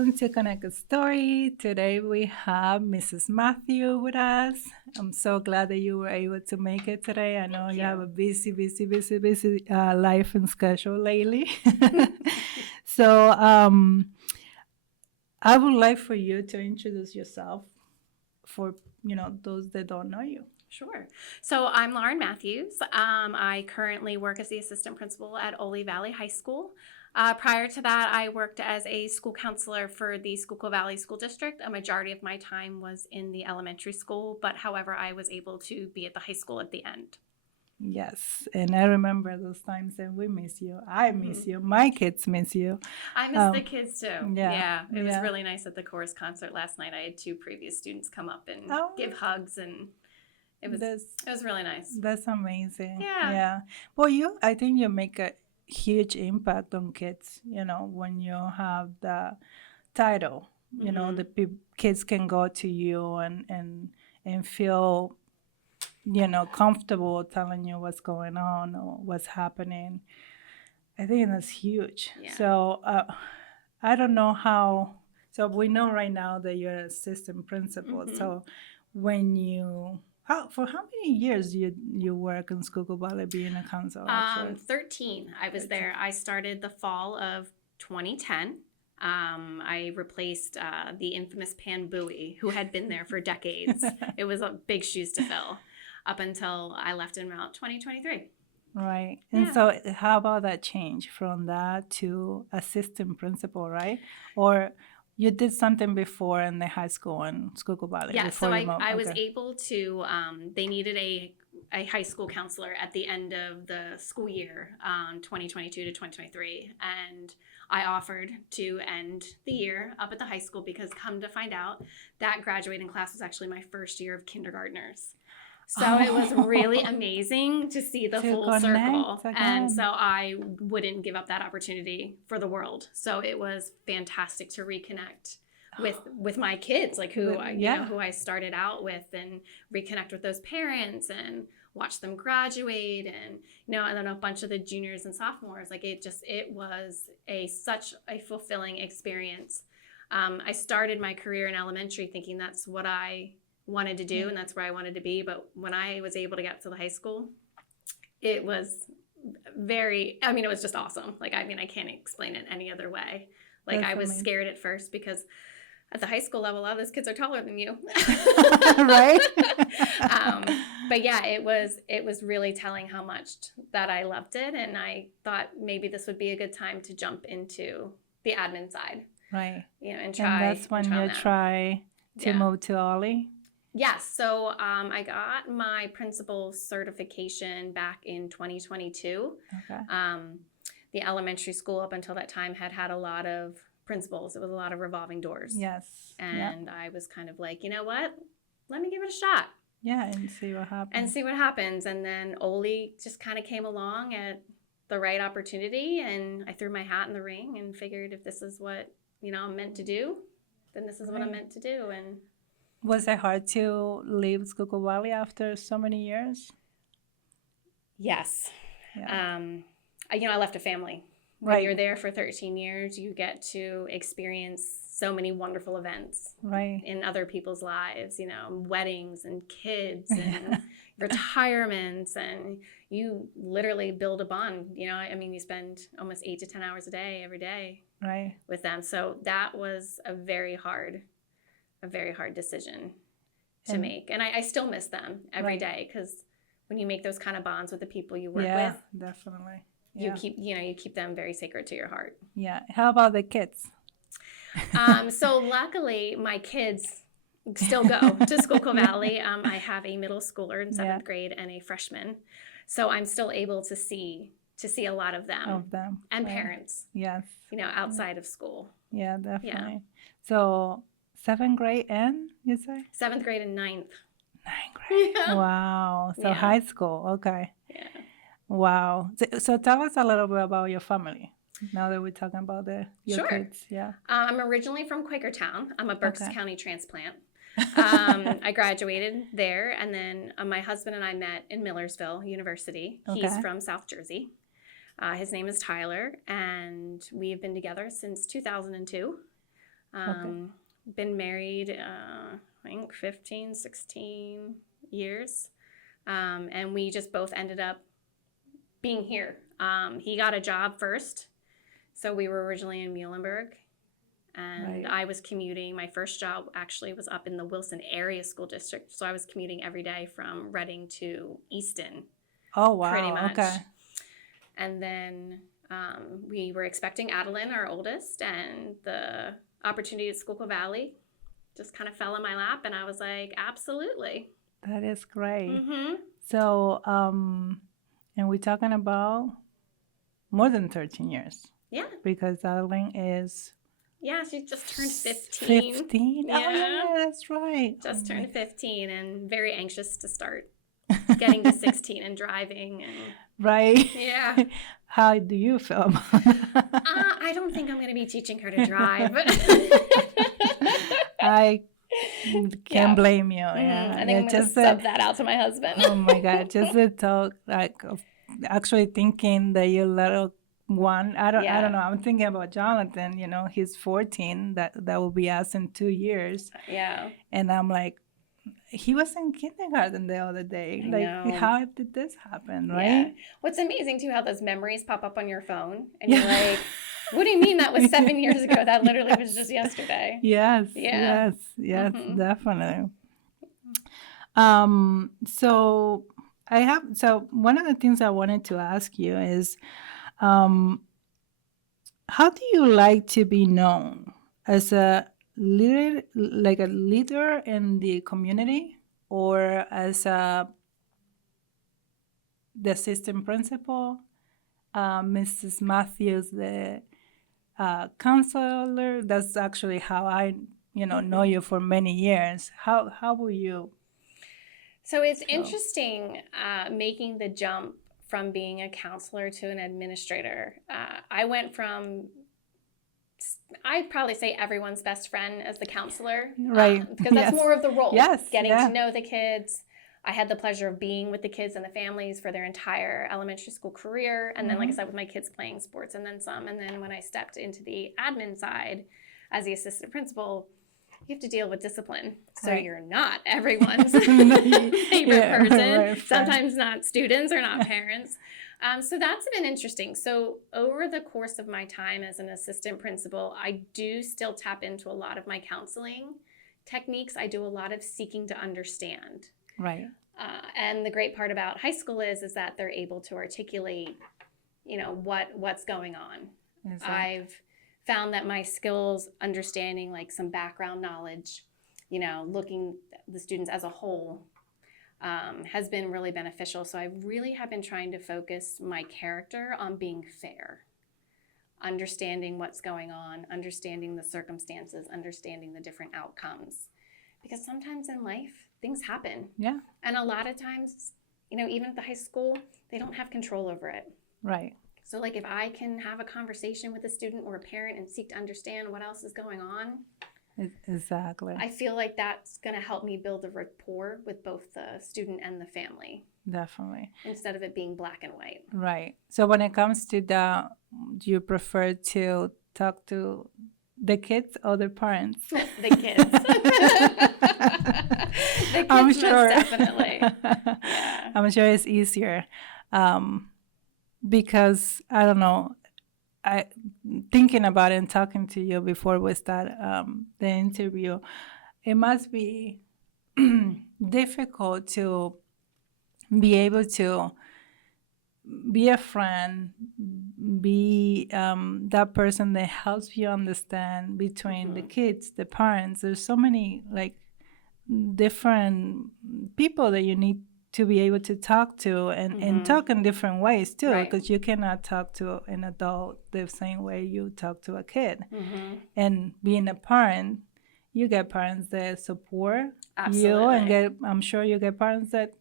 welcome to Konnect Story. Today we have Mrs. Matthew with us. I'm so glad that you were able to make it today. I know you have a busy life and schedule lately. So I would like for you to introduce yourself for those that don't know you. Sure. So I'm Lauren Matthews. I currently work as the assistant principal at Ole Valley High School. Prior to that, I worked as a school counselor for the Schuylkill Valley School District. A majority of my time was in the elementary school, but however, I was able to be at the high school at the end. Yes, and I remember those times, and we miss you. I miss you. My kids miss you. I miss the kids too. Yeah, It was really nice at the chorus concert last night. I had 2 previous students come up and give hugs, and it was really nice. That's amazing. Yeah. Well, I think you make a huge impact on kids, when you have the title, the kids can go to you and feel, comfortable telling you what's going on or what's happening. I think that's huge. Yeah. So I don't know how, so we know right now that you're an assistant principal. So when for how many years you work in Schuylkill Valley being a counselor? 13. I was there. I started the fall of 2010. I replaced the infamous Pan Bowie, who had been there for decades. It was a big shoes to fill up until I left in about 2023. Right. And so how about that change from that to assistant principal, right? Or you did something before in the high school in Schuylkill Valley. Yeah, so I was able to, they needed a high school counselor at the end of the school year, 2022 to 2023. And I offered to end the year up at the high school because come to find out, that graduating class was actually my first year of kindergartners. So it was really amazing to see the full circle. Again. And so I wouldn't give up that opportunity for the world. So it was fantastic to reconnect with my kids, like who I started out with, and reconnect with those parents and watch them graduate, and and then a bunch of the juniors and sophomores. Like it was such a fulfilling experience. I started my career in elementary thinking that's what I wanted to do and that's where I wanted to be, but when I was able to get to the high school, it was it was just awesome. Like I can't explain it any other way. Like that's I was amazing. Scared at first because at the high school level, a lot of those kids are taller than you. Right. But yeah, it was really telling how much that I loved it, and I thought maybe this would be a good time to jump into the admin side. Right. And try. And that's when you try to move to Ole. Yes. So I got my principal certification back in 2022. Okay. The elementary school up until that time had a lot of principals. It was a lot of revolving doors. Yes. And I was kind of like, you know what? Let me give it a shot. Yeah, and see what happens. And then Ole just kind of came along at the right opportunity, and I threw my hat in the ring and figured if this is what, I'm meant to do, then this is what I'm meant to do. And was it hard to leave Schuylkill Valley after so many years? Yes. Yeah. I left a family. When you're there for 13 years, you get to experience so many wonderful events in other people's lives, weddings and kids and retirements, and you literally build a bond. You spend almost 8 to 10 hours a day, every day with them. So that was a very hard decision to make. And I still miss them every day, because when you make those kind of bonds with the people you work with, definitely. You keep them very sacred to your heart. Yeah. How about the kids? So luckily, my kids still go to Schuylkill Valley. I have a middle schooler in 7th grade and a freshman, so I'm still able to see a lot of them and parents. Yes. Outside of school. Yeah, definitely. Yeah. So 7th grade and you say? 7th grade and 9th. 9th grade. Yeah. Wow. So high school. Okay. Yeah. Wow. So tell us a little bit about your family. Now that we're talking about your kids. Yeah. I'm originally from Quakertown. I'm a Berks County transplant. I graduated there, and then my husband and I met in Millersville University. He's from South Jersey. His name is Tyler, and we have been together since 2002. Been married, I think 15, 16 years. And we just both ended up being here. He got a job first. So we were originally in Muhlenberg. And I was commuting. My first job actually was up in the Wilson area school district. So I was commuting every day from Reading to Easton. Oh, wow. Pretty much. Okay. And then we were expecting Adeline, our oldest, and the opportunity at Schuylkill Valley just kind of fell in my lap. And I was like, absolutely. That is great. Mm-hmm. So, and we're talking about more than 13 years. Yeah. Because Adeline is... Yeah, she just turned 15. 15? Yeah. Oh, yeah, that's right. Just turned 15 and very anxious to start getting to 16 and driving. And, right. Yeah. How do you feel about that? I don't think I'm going to be teaching her to drive. I can't blame you. Yeah. I think I'm going to sub that out to my husband. Oh, my God. Just the talk, like, of actually thinking that your little one, I don't know. I'm thinking about Jonathan, you know, he's 14. That will be us in 2 years. Yeah. And I'm like, he was in kindergarten the other day. Like, how did this happen, right? Yeah. What's amazing, too, how those memories pop up on your phone. And you're like, what do you mean that was 7 years ago? That literally was just yesterday. Yes. Yeah. Yes, definitely. So one of the things I wanted to ask you is, how do you like to be known? As a leader, like a leader in the community, or as the assistant principal, Mrs. Matthews, the counselor? That's actually how I, know you for many years. How will you? So it's interesting making the jump from being a counselor to an administrator. I went from, I'd probably say everyone's best friend as the counselor. Right. Because that's more of the role. Yes. Getting to know the kids. I had the pleasure of being with the kids and the families for their entire elementary school career. And then, like I said, with my kids playing sports and then some. And then when I stepped into the admin side as the assistant principal, you have to deal with discipline. So you're not everyone's favorite person. Sometimes not students or not parents. So that's been interesting. So over the course of my time as an assistant principal, I do still tap into a lot of my counseling techniques. I do a lot of seeking to understand. Right. And the great part about high school is that they're able to articulate, what's going on. Exactly. I've found that my skills, understanding like some background knowledge, looking at the students as a whole, has been really beneficial. So I really have been trying to focus my character on being fair, understanding what's going on, understanding the circumstances, understanding the different outcomes. Because sometimes in life, things happen. Yeah. And a lot of times, even at the high school, they don't have control over it. Right. So like if I can have a conversation with a student or a parent and seek to understand what else is going on. Exactly. I feel like that's going to help me build a rapport with both the student and the family. Definitely. Instead of it being black and white. Right. So when it comes to that, do you prefer to talk to the kids or the parents? The kids. The kids, I'm sure. Most definitely. Yeah. I'm sure it's easier. Because I don't know, I thinking about it and talking to you before we start the interview, it must be difficult to be able to be a friend, be that person that helps you understand between the kids, the parents. There's so many like different people that you need to be able to talk to and talk in different ways too, because you cannot talk to an adult the same way you talk to a kid. And being a parent, you get parents that support you, and I'm sure you get parents that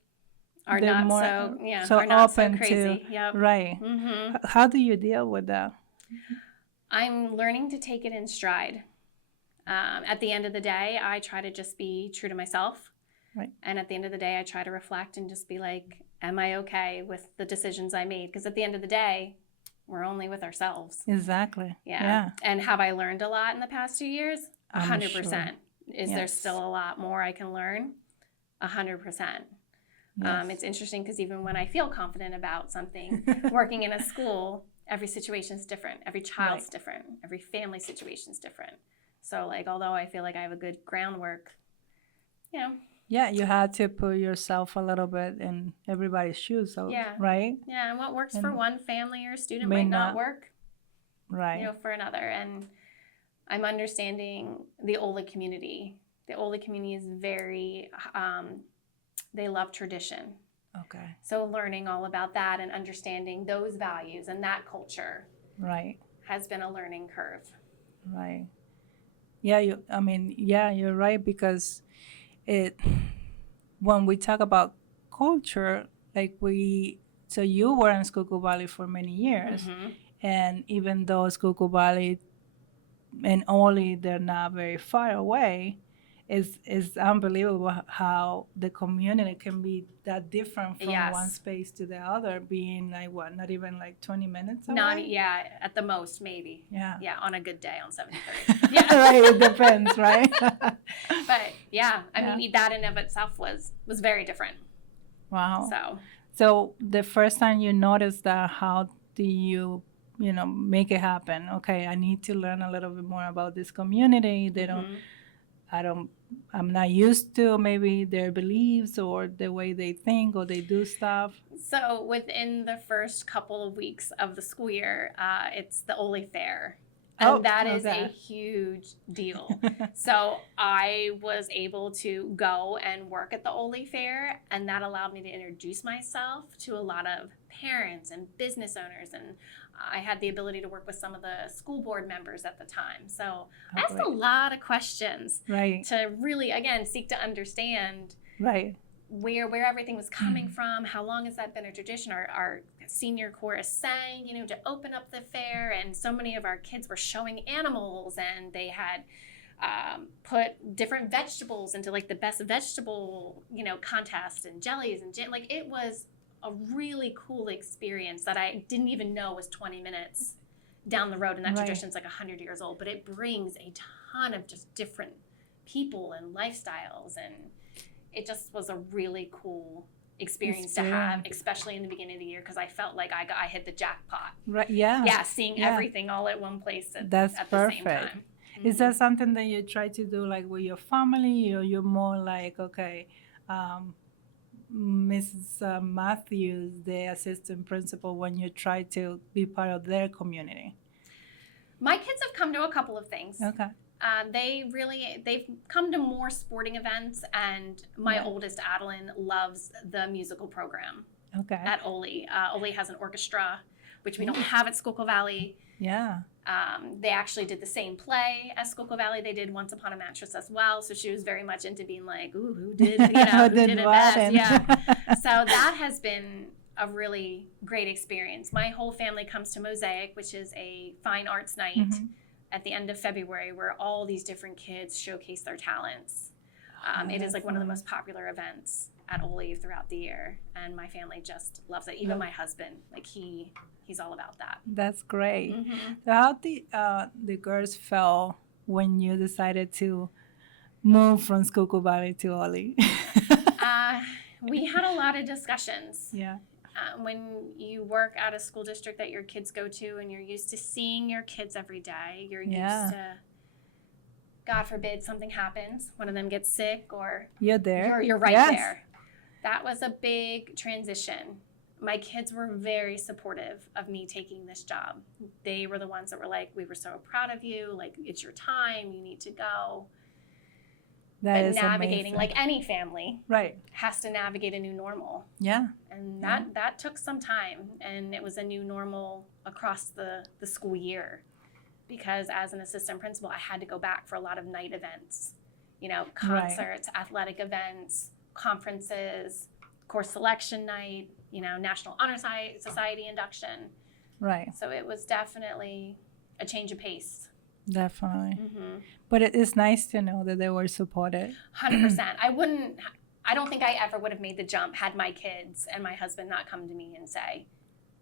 are not more, are not so crazy. Yep. Right. How do you deal with that? I'm learning to take it in stride. At the end of the day, I try to just be true to myself. Right. And at the end of the day, I try to reflect and just be like, am I okay with the decisions I made? Because at the end of the day, we're only with ourselves. Exactly. Yeah. And have I learned a lot in the past 2 years? 100%. Is there Yes. still a lot more I can learn? 100%. Yes. It's interesting because even when I feel confident about something, working in a school, every situation is different. Every child's Right. different. Every family situation is different. So, like, although I feel like I have a good groundwork, you know, Yeah, you had to put yourself a little bit in everybody's shoes, so yeah, right? yeah, and what works for And one family or student may might not not, work, right? for another. And I'm understanding the Oli community. The Oli community is very, they love tradition. Okay. So learning all about that and understanding those values and that culture Right. has been a learning curve. Right. Yeah, you're right because it when we talk about culture, like so you were in Schuylkill Valley for many years, Mm-hmm. and even though Schuylkill Valley and Oli they're not very far away, it's unbelievable how the community can be that different from one Yes. space to the other, being like what, not even like 20 minutes away. Not, yeah, at the most, maybe. Yeah. Yeah, on a good day on 73rd. Yeah. Right, it depends, right? But yeah, I Yeah. mean, that in of itself was very different. Wow. So So the first time you noticed that, how do you, make it happen? Okay, I need to learn a little bit more about this community. mhm. I'm not used to maybe their beliefs or the way they think or they do stuff. So within the first couple of weeks of the school year, it's the Oli Fair. And Oh, that is okay. a huge deal. So I was able to go and work at the Oli Fair, and that allowed me to introduce myself to a lot of parents and business owners. And I had the ability to work with some of the school board members at the time. So I asked a lot of questions Right, to really, again, seek to understand right, where everything was coming from, how long has that been a tradition. Our senior chorus sang, to open up the fair, and so many of our kids were showing animals, and they had put different vegetables into like the best vegetable, contest, and jellies and jam. Like, it was a really cool experience that I didn't even know was 20 minutes down the road, and that Right. tradition's like 100 years old, but it brings a ton of just different people and lifestyles, and it just was a really cool experience to have, especially in the beginning of the year, because I felt like I hit the jackpot. right. Yeah. Yeah, seeing everything all at one place That's at perfect. the same time. Is that something that you try to do like with your family, or you're more like, okay, Mrs. Matthews, the assistant principal, when you try to be part of their community? My kids have come to a couple of things. Okay. They've come to more sporting events, and my oldest, Adeline, loves the musical program Okay. at Oli. Oli has an orchestra, which we don't have at Schuylkill Valley. Yeah. They actually did the same play as Schuylkill Valley. They did Once Upon a Mattress as well. So she was very much into being like, ooh, who did it best? Yeah. So that has been a really great experience. My whole family comes to Mosaic, which is a fine arts night at the end of February, where all these different kids showcase their talents. It is like one of the most popular events at Oli throughout the year, and my family just loves it. Even my husband, like he's all about that. That's great. Mm-hmm. So how the girls felt when you decided to move from Schuylkill Valley to Oli? We had a lot of discussions. Yeah. When you work at a school district that your kids go to, and you're used to seeing your kids every day, you're used to, God forbid, something happens, one of them gets sick, or you're there. You're right there. That was a big transition. My kids were very supportive of me taking this job. They were the ones that were like, we were so proud of you. Like, it's your time. You need to go. That is navigating, amazing. Like any family, right, has to navigate a new normal. Yeah. And that took some time. And it was a new normal across the school year. Because as an assistant principal, I had to go back for a lot of night events. Concerts, athletic events, conferences, course selection night, National Honor Society induction. Right. So it was definitely a change of pace. Definitely. Mm-hmm. But it is nice to know that they were supported. 100%. I don't think I ever would have made the jump had my kids and my husband not come to me and say,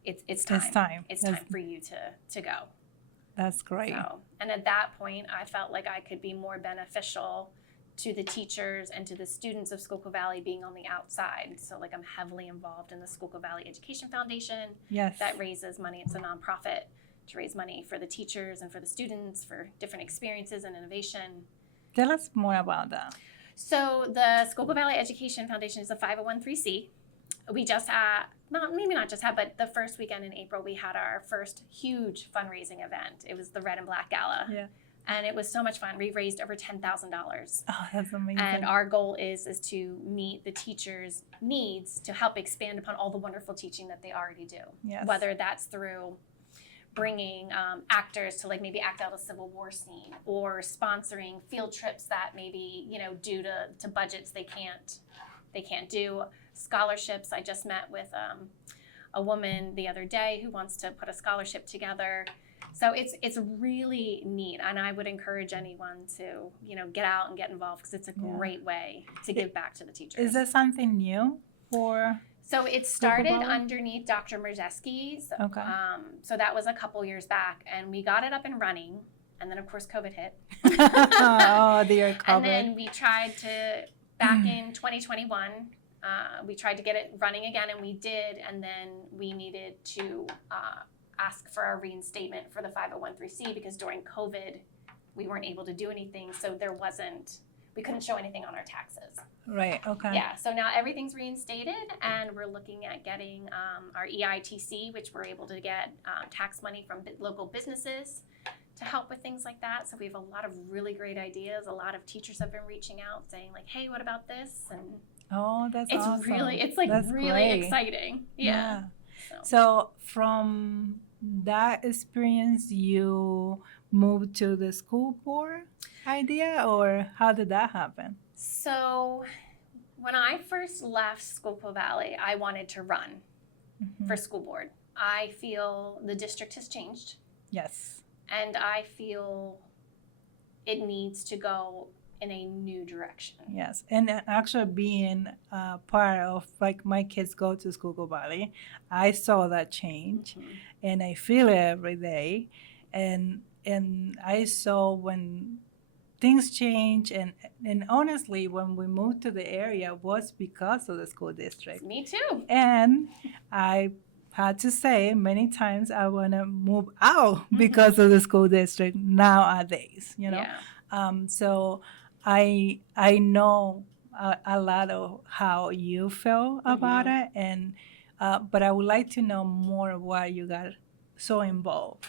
it's time. It's time. It's time for you to go. That's great. So, and at that point, I felt like I could be more beneficial to the teachers and to the students of Schuylkill Valley being on the outside. So like I'm heavily involved in the Schuylkill Valley Education Foundation. Yes. That raises money. It's a nonprofit to raise money for the teachers and for the students for different experiences and innovation. Tell us more about that. So the Schuylkill Valley Education Foundation is a 501(c)(3). We just had, maybe not just had, but the first weekend in April, we had our first huge fundraising event. It was the Red and Black Gala. Yeah. And it was so much fun. We raised over $10,000. Oh, that's amazing. And our goal is to meet the teachers' needs to help expand upon all the wonderful teaching that they already do. Yes. Whether that's through bringing actors to like maybe act out a Civil War scene, or sponsoring field trips that maybe, you know, due to budgets they can't do. Scholarships. I just met with a woman the other day who wants to put a scholarship together. So it's really neat, and I would encourage anyone to, you know, get out and get involved because it's a great way to give back to the teachers. Is there something new for? So it started underneath Dr. Merzeski's. Okay. So that was a couple years back, and we got it up and running, and then of course COVID hit. Oh, dear COVID. And then we tried to, back in 2021, we tried to get it running again, and we did, and then we needed to ask for a reinstatement for the 501(c) because during COVID, we weren't able to do anything, so we couldn't show anything on our taxes. Right, okay. Yeah, so now everything's reinstated, and we're looking at getting our EITC, which we're able to get tax money from local businesses to help with things like that. So we have a lot of really great ideas. A lot of teachers have been reaching out saying like, hey, what about this? And oh, that's awesome. It's like that's really great. exciting. Yeah. So from that experience, you moved to the school board idea, or how did that happen? So when I first left Schuylkill Valley, I wanted to run for school board. I feel the district has changed. Yes. And I feel it needs to go in a new direction. Yes, and actually being part of, like, my kids go to Schuylkill Valley, I saw that change, and I feel it every day, and I saw when things change, and honestly, when we moved to the area was because of the school district. Me too. And I had to say many times I want to move out because of the school district nowadays, you know. Yeah. So I know a lot of how you feel about it, and but I would like to know more why you got so involved.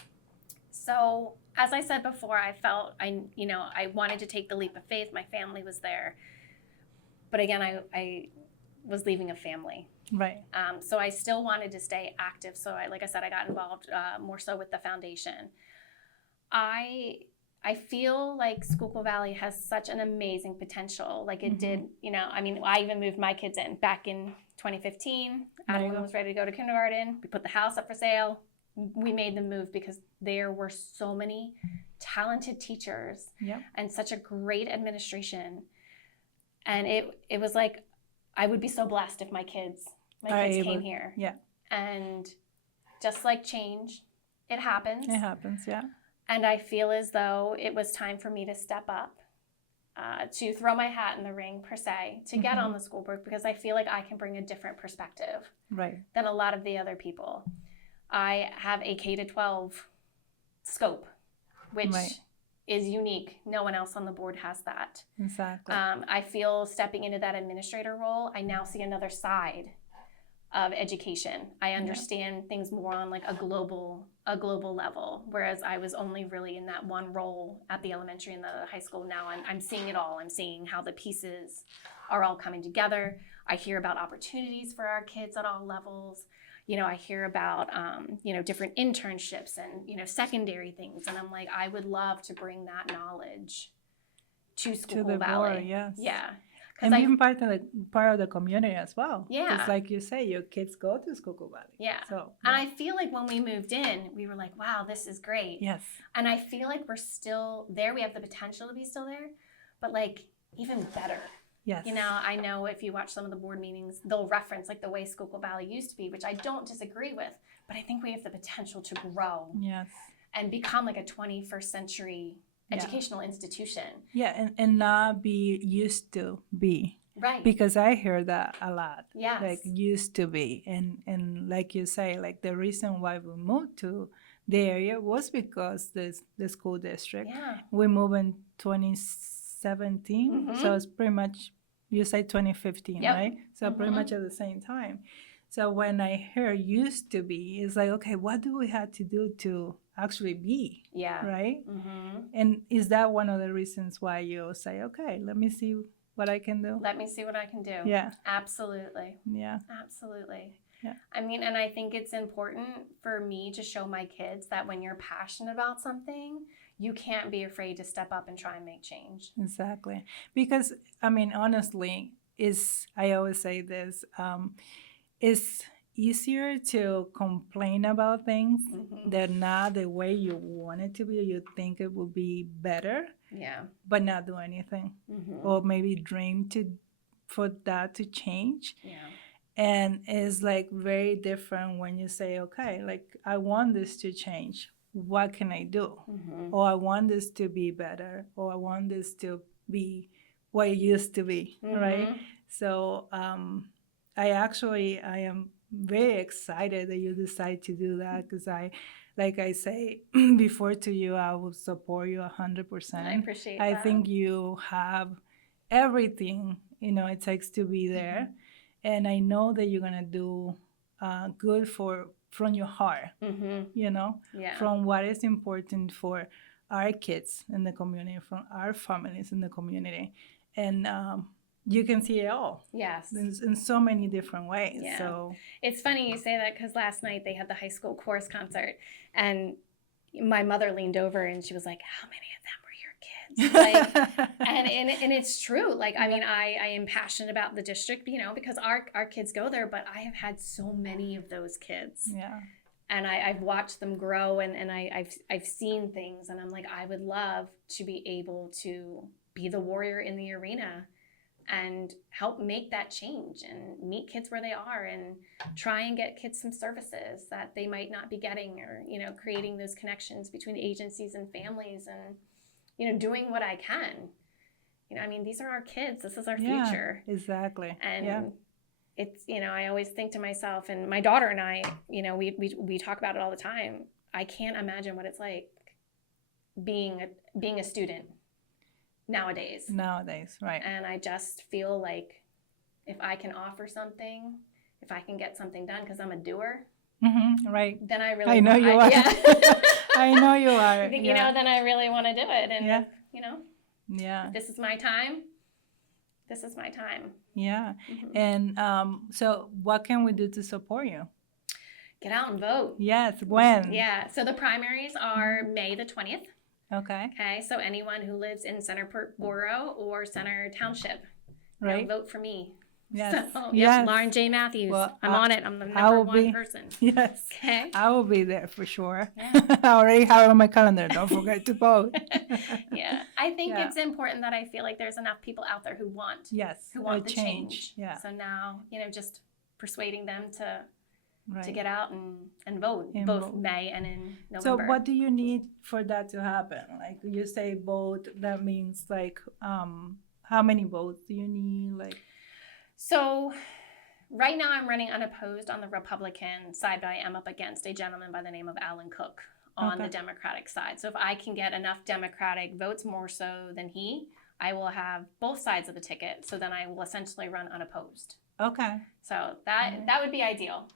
So as I said before, I felt I wanted to take the leap of faith. My family was there, but again, I was leaving a family. Right. So I still wanted to stay active. So like I said, I got involved more so with the foundation. I feel like Schuylkill Valley has such an amazing potential. Like it did, you know, I mean, I even moved my kids in back in 2015. Adeline was ready to go to kindergarten. We put the house up for sale. We made them move because there were so many talented teachers and such a great administration. And it was like, I would be so blessed if my kids came here. Yeah. And just like change, it happens. It happens, yeah. And I feel as though it was time for me to step up, to throw my hat in the ring, per se, to get on the school board, because I feel like I can bring a different perspective than a lot of the other people. I have a K-12 scope, which is unique. No one else on the board has that. Exactly. I feel stepping into that administrator role, I now see another side of education. I understand things more on like a global level, whereas I was only really in that one role at the elementary and the high school. Now I'm seeing it all. I'm seeing how the pieces are all coming together. I hear about opportunities for our kids at all levels. You know, I hear about, you know, different internships and, you know, secondary things. And I'm like, I would love to bring that knowledge to Schuylkill Valley. Board, yes. Yeah. And being part of the community as well. Yeah. It's like you say, your kids go to Schuylkill Valley. Yeah. So, and I feel like when we moved in, we were like, wow, this is great. Yes. And I feel like we're still there. We have the potential to be still there, but like even better. Yes. You know, I know if you watch some of the board meetings, they'll reference like the way Schuylkill Valley used to be, which I don't disagree with, but I think we have the potential to grow. Yes. and become like a 21st century educational institution. Yeah, and not be used to be. Right. Because I hear that a lot. Yes. Like used to be. And like you say, like the reason why we moved to the area was because the school district. Yeah. We moved in 2017. Mm-hmm. So it's pretty much, you say 2015, Yep. right? So pretty much at the same time. So when I hear used to be, it's like, okay, what do we have to do to actually be? Yeah. Right? Mm-hmm. And is that one of the reasons why you say, okay, let me see what I can do? Let me see what I can do. Yeah. Absolutely. Yeah. Absolutely. Yeah. I mean, and I think it's important for me to show my kids that when you're passionate about something, you can't be afraid to step up and try and make change. Exactly. Because, I mean, honestly, I always say this, it's easier to complain about things that not the way you want it to be, or you think it would be better. Yeah. But not do anything. Or maybe dream for that to change. Yeah. And it's like very different when you say, okay, like I want this to change. What can I do? Or I want this to be better. Or I want this to be what it used to be, right? So I am very excited that you decide to do that, because like I say before to you, I will support you 100%. I appreciate that. I think you have everything, it takes to be there. And I know that you're going to do good from your heart, from what is important for our kids in the community, from our families in the community. And you can see it all. Yes. In so many different ways. Yeah. So it's funny you say that, because last night they had the high school chorus concert, and my mother leaned over and she was like, how many of them were your kids? Like, and it's true. Like, I mean, I am passionate about the district, because our kids go there, but I have had so many of those kids. Yeah. And I've watched them grow, and I've seen things, and I'm like, I would love to be able to be the warrior in the arena and help make that change and meet kids where they are and try and get kids some services that they might not be getting, or, creating those connections between agencies and families, and, doing what I can. I mean, these are our kids. This is our future. Exactly. And it's, I always think to myself, and my daughter and I, we talk about it all the time. I can't imagine what it's like being a student nowadays, right? And I just feel like if I can offer something, if I can get something done, because I'm a doer, right? Then I really I know you are. Yeah. I know you are. Then I really want to do it, and if this is my time. This is my time. Yeah. And so what can we do to support you? Get out and vote. Yes. When? Yeah. So the primaries are May the 20th. Okay. So anyone who lives in Center Borough or Center Township, right, vote for me. Yes. So, yes. Lauren J. Matthews. Well, I'm on it. I'm the number one person. Yes. Okay. I will be there for sure. Yeah. I already have it on my calendar. Don't forget to vote. Yeah. I think it's important that I feel like there's enough people out there who want the change. Yeah. So now, just persuading them to get out and vote, both May and in November. So what do you need for that to happen? Like you say vote, that means like how many votes do you need? So right now I'm running unopposed on the Republican side, but I am up against a gentleman by the name of Alan Cook on the Democratic side. So if I can get enough Democratic votes, more so than he, I will have both sides of the ticket. So then I will essentially run unopposed. Okay. So that would be ideal.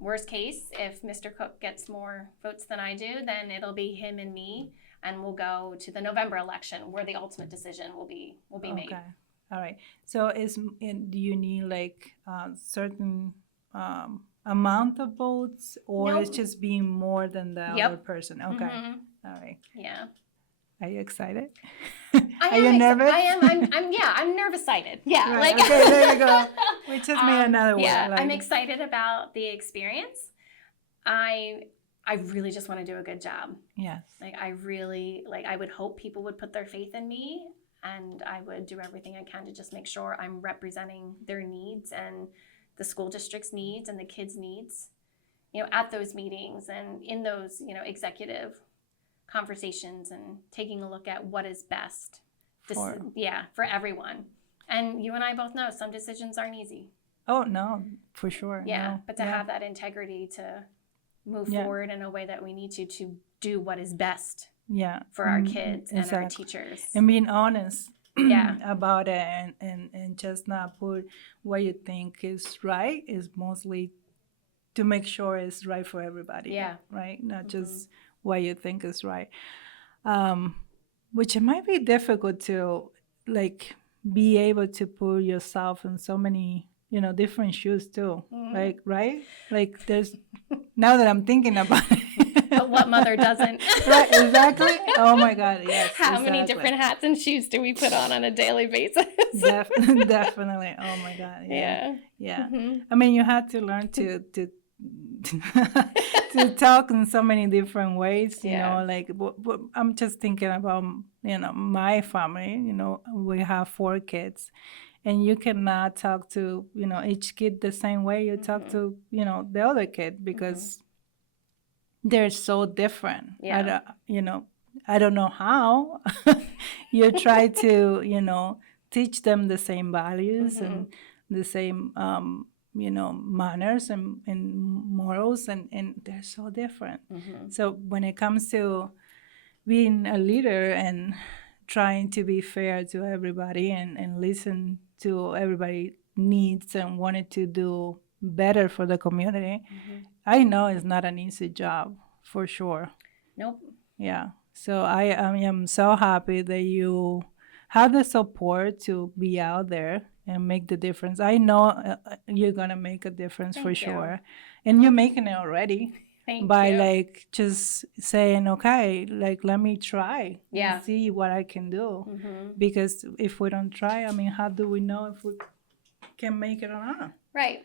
Worst case, if Mr. Cook gets more votes than I do, then it'll be him and me, and we'll go to the November election where the ultimate decision will be made. Okay. All right. So do you need like certain amount of votes, or it's just being more than the other person? Okay. All right. Yeah. Are you excited? Are you nervous? I'm nervous-sighted. Yeah. Right. Okay, there you go. We just made another one. Yeah, I'm excited about the experience. I really just want to do a good job. Yes. I would hope people would put their faith in me, and I would do everything I can to just make sure I'm representing their needs and the school district's needs and the kids' needs at those meetings and in those, executive conversations and taking a look at what is best for everyone. And you and I both know some decisions aren't easy. Oh, no, for sure. Yeah, no. but to have that integrity to move forward in a way that we need to do what is best for our kids and our teachers. And being honest about it and just not put what you think is right is mostly to make sure it's right for everybody. Yeah. Right? Not just what you think is right. Which it might be difficult to like be able to put yourself in so many different shoes too. Like, right? Like there's, now that I'm thinking about it. But what mother doesn't? Right, exactly. Oh my God, yes. How many different hats and shoes do we put on a daily basis? Definitely. Oh my God. Yeah. I mean, you had to learn to talk in so many different ways, you know, like I'm just thinking about, my family, we have 4 kids. And you cannot talk to, each kid the same way you talk to, the other kid because they're so different. Yeah. I don't know how you try to, teach them the same values and the same, manners and morals, and they're so different. So when it comes to being a leader and trying to be fair to everybody and listen to everybody's needs and wanted to do better for the community, I know it's not an easy job, for sure. Nope. Yeah. So I am so happy that you have the support to be out there and make the difference. I know you're going to make a difference. Thank for you. Sure. And you're making it already. By like just saying, okay, like let me try and see what I can do. Because if we don't try, I mean, how do we know if we can make it or not? Right.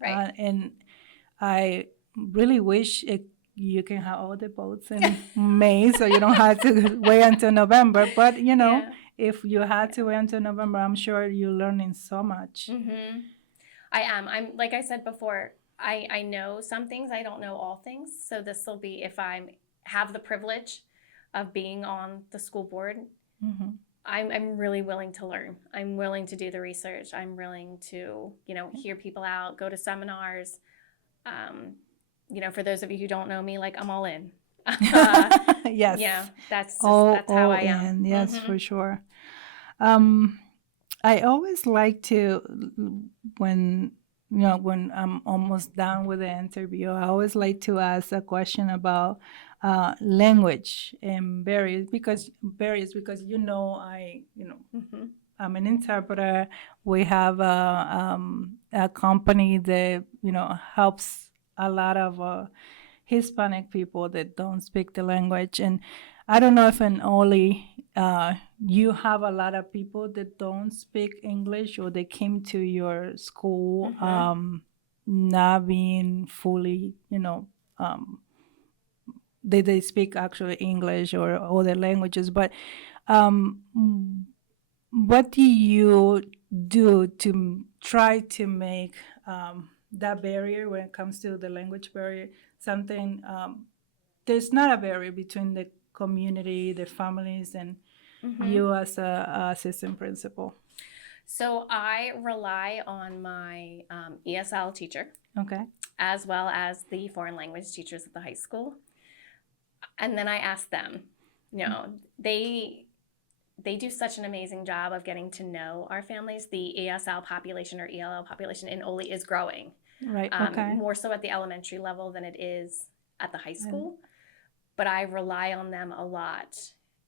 And I really wish you can have all the votes in May, so you don't have to wait until November. But if you had to wait until November, I'm sure you're learning so much. I am. I'm like I said before. I know some things, I don't know all things. So this will be, if I have the privilege of being on the school board, I'm really willing to learn. I'm willing to do the research. I'm willing to, hear people out, go to seminars. For those of you who don't know me, like I'm all in. Yes. Yeah, that's how I am. Yes, for sure. I always like to, when I'm almost done with the interview, I always like to ask a question about language and barriers because I'm an interpreter. We have a company that helps a lot of Hispanic people that don't speak the language, and I don't know if in Oli you have a lot of people that don't speak English or they came to your school not being fully, they speak actually English or other languages. But what do you do to try to make that barrier when it comes to the language barrier something, there's not a barrier between the community, the families, and you as a assistant principal? So I rely on my ESL teacher, as well as the foreign language teachers at the high school. And then I ask them, they do such an amazing job of getting to know our families. The ESL population or ELL population in Oli is growing. Right, more so at the elementary level than it is at the high school. But I rely on them a lot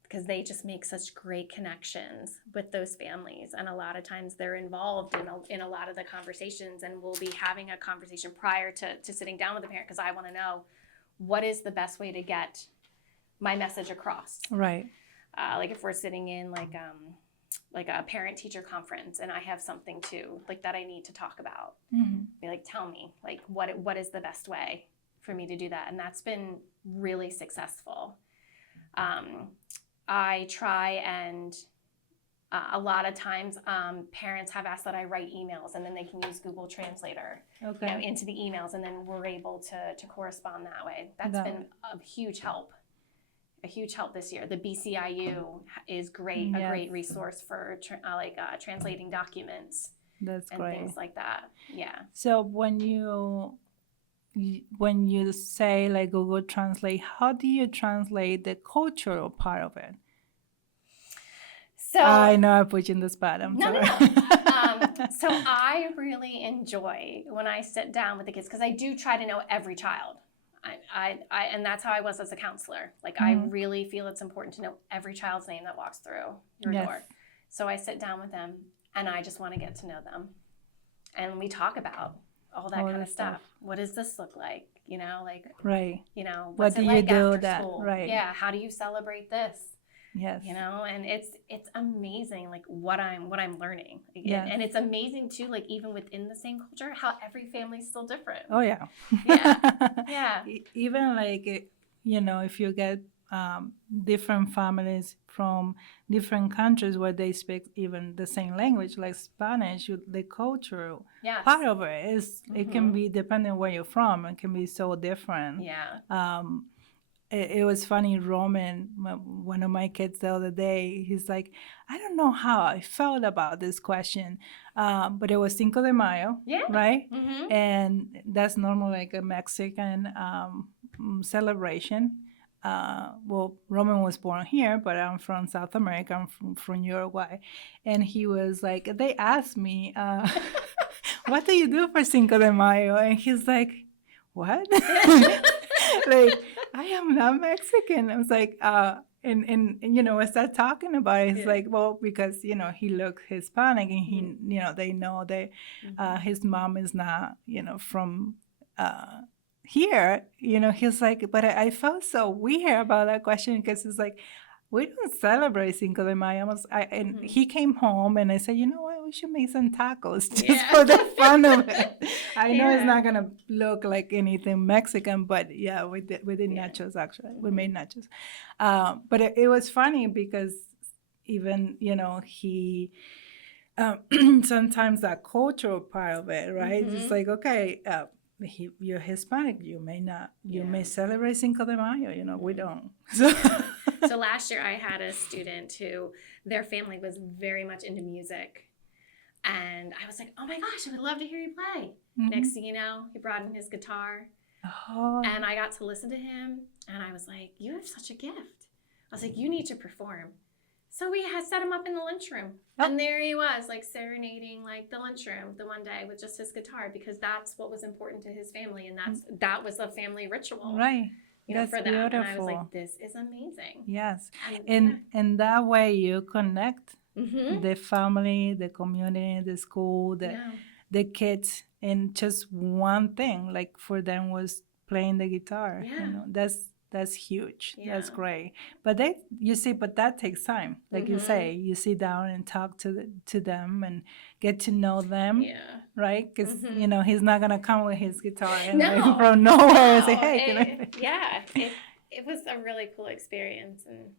because they just make such great connections with those families. And a lot of times they're involved in a lot of the conversations, and we'll be having a conversation prior to sitting down with the parent because I want to know what is the best way to get my message across. Right. Like if we're sitting in like a parent-teacher conference and I have something that I need to talk about, be like, tell me, like what is the best way for me to do that? And that's been really successful. I try and A lot of times, parents have asked that I write emails, and then they can use Google Translator, into the emails, and then we're able to correspond that way. That's been a huge help. A huge help this year. The BCIU is great, a great resource for translating documents. That's and great. Things like that. Yeah. So when you say like Google Translate, how do you translate the cultural part of it? So I know I put you in the spot. I'm sorry. No. So I really enjoy when I sit down with the kids, because I do try to know every child. I and that's how I was as a counselor. Like, I really feel it's important to know every child's name that walks through your door. So I sit down with them, and I just want to get to know them, and we talk about all that kind of stuff. What does this look like? What's What do it you like do after that? school? Right. Yeah. How do you celebrate this? Yes. And it's amazing, like what I'm learning. Yes. And it's amazing too, like even within the same culture, how every family's still different. Oh yeah. Yeah. Even like, if you get different families from different countries where they speak even the same language, like Spanish, the cultural part of it is, it can be, depending where you're from, it can be so different. Yeah. It was funny, Roman, one of my kids the other day, he's like, I don't know how I felt about this question, but it was Cinco de Mayo, right? Mm-hmm. And that's normal, like a Mexican celebration. Well, Roman was born here, but I'm from South America. I'm from Uruguay. And he was like, they asked me, what do you do for Cinco de Mayo? And he's like, what? Like, I am not Mexican. I was like, and I started talking about it. He's like, well, because, he looks Hispanic, and he, they know that his mom is not, from here. He's like, but I felt so weird about that question, because it's like, we don't celebrate Cinco de Mayo. And he came home, and I said, you know what, we should make some tacos just for the fun of it. I know it's not going to look like anything Mexican, but we did nachos, actually. We made nachos. But it was funny, because even, he, sometimes that cultural part of it, right? It's like, okay, you're Hispanic, you may celebrate Cinco de Mayo, we don't. So last year I had a student who, their family was very much into music. And I was like, oh my gosh, I would love to hear you play. Next thing you know, he brought in his guitar. And I got to listen to him. And I was like, you have such a gift. I was like, you need to perform. So we had set him up in the lunchroom. And there he was, like serenading like the lunchroom the one day with just his guitar, because that's what was important to his family. And that was a family ritual. Right. That's for them. Beautiful. And I was like, this is amazing. Yes. And that way you connect the family, the community, the school, the kids in just one thing. Like, for them was playing the guitar. That's huge. That's great. But that takes time. Like you say, you sit down and talk to them and get to know them. Right? Because, he's not going to come with his guitar and like, from nowhere and say, hey, it was a really cool experience. And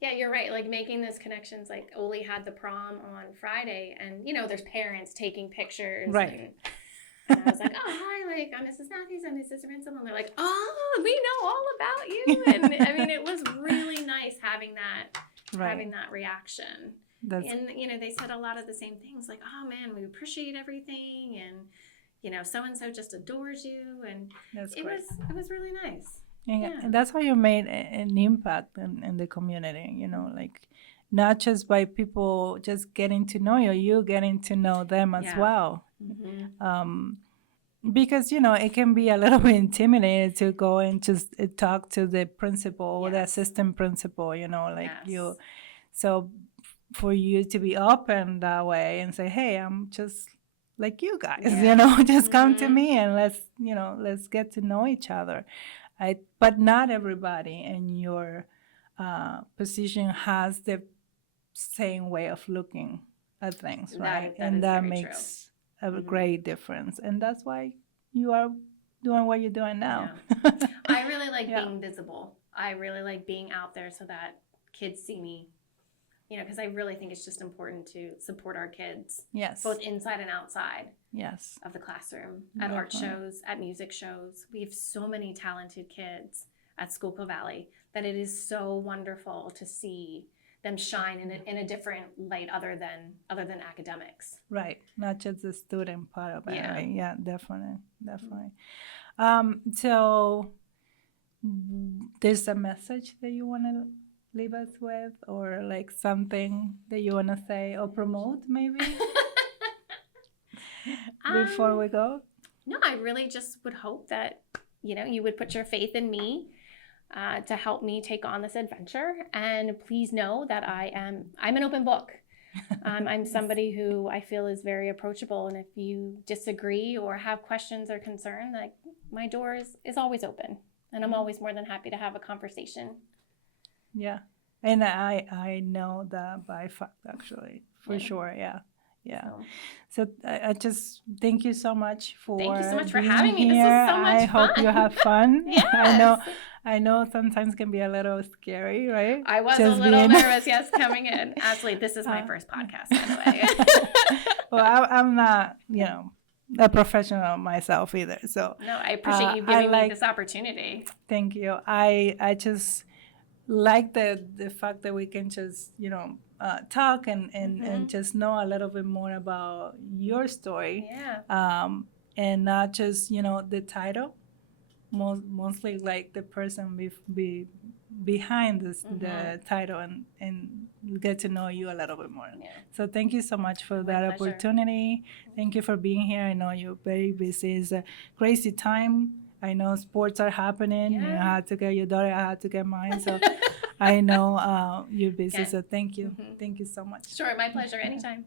you're right. Like, making those connections, like Oli had the prom on Friday, and, there's parents taking pictures. Right. And I was like, oh, hi, like, I'm Mrs. Matthews, I'm Mrs. Ransom. And they're like, oh, we know all about you. And I mean, it was really nice having that reaction. And, they said a lot of the same things, like, oh man, we appreciate everything. And, so-and-so just adores you. And it was really nice. And that's how you made an impact in the community, like, not just by people just getting to know you getting to know them as well. Because, it can be a little bit intimidating to go and just talk to the principal or the assistant principal, so for you to be open that way and say, hey, I'm just like you guys, just come to me and let's get to know each other. But not everybody in your position has the same way of looking at things, right? That makes a great difference. And that's why you are doing what you're doing now. I really like being visible. I really like being out there so that kids see me, because I really think it's just important to support our kids, Yes. both inside and outside Yes. of the classroom, at art shows, at music shows. We have so many talented kids at Schuylkill Valley that it is so wonderful to see them shine in a different light other than academics. Right. Not just the student part of it. Yeah. Right? Yeah, definitely. So there's a message that you want to leave us with, or like something that you want to say or promote maybe before we go? No, I really just would hope that you would put your faith in me to help me take on this adventure. And please know that I'm an open book. I'm somebody who I feel is very approachable, and if you disagree or have questions or concern, like, my door is always open, and I'm always more than happy to have a conversation. Yeah, and I know that by fact, actually, for sure. Yeah. So I just thank you so much for having me. This was so much fun. I hope you have fun. Yes. I know sometimes can be a little scary, right? I was just a little nervous, yes, coming in. Absolutely. This is my first podcast, by the way. Well, I'm not, a professional myself either. So no, I appreciate you giving me this opportunity. Thank you. I just like the fact that we can just, talk and just know a little bit more about your story. Yeah. And not just, the title. Mostly like the person behind the title, and get to know you a little bit more. Yeah. So thank you so much for that opportunity. Thank you for being here. I know you're very busy. It's a crazy time. I know sports are happening. Yeah. You had to get your daughter. I had to get mine. So I know you're busy. So thank you. Thank you so much. Sure, my pleasure. Anytime.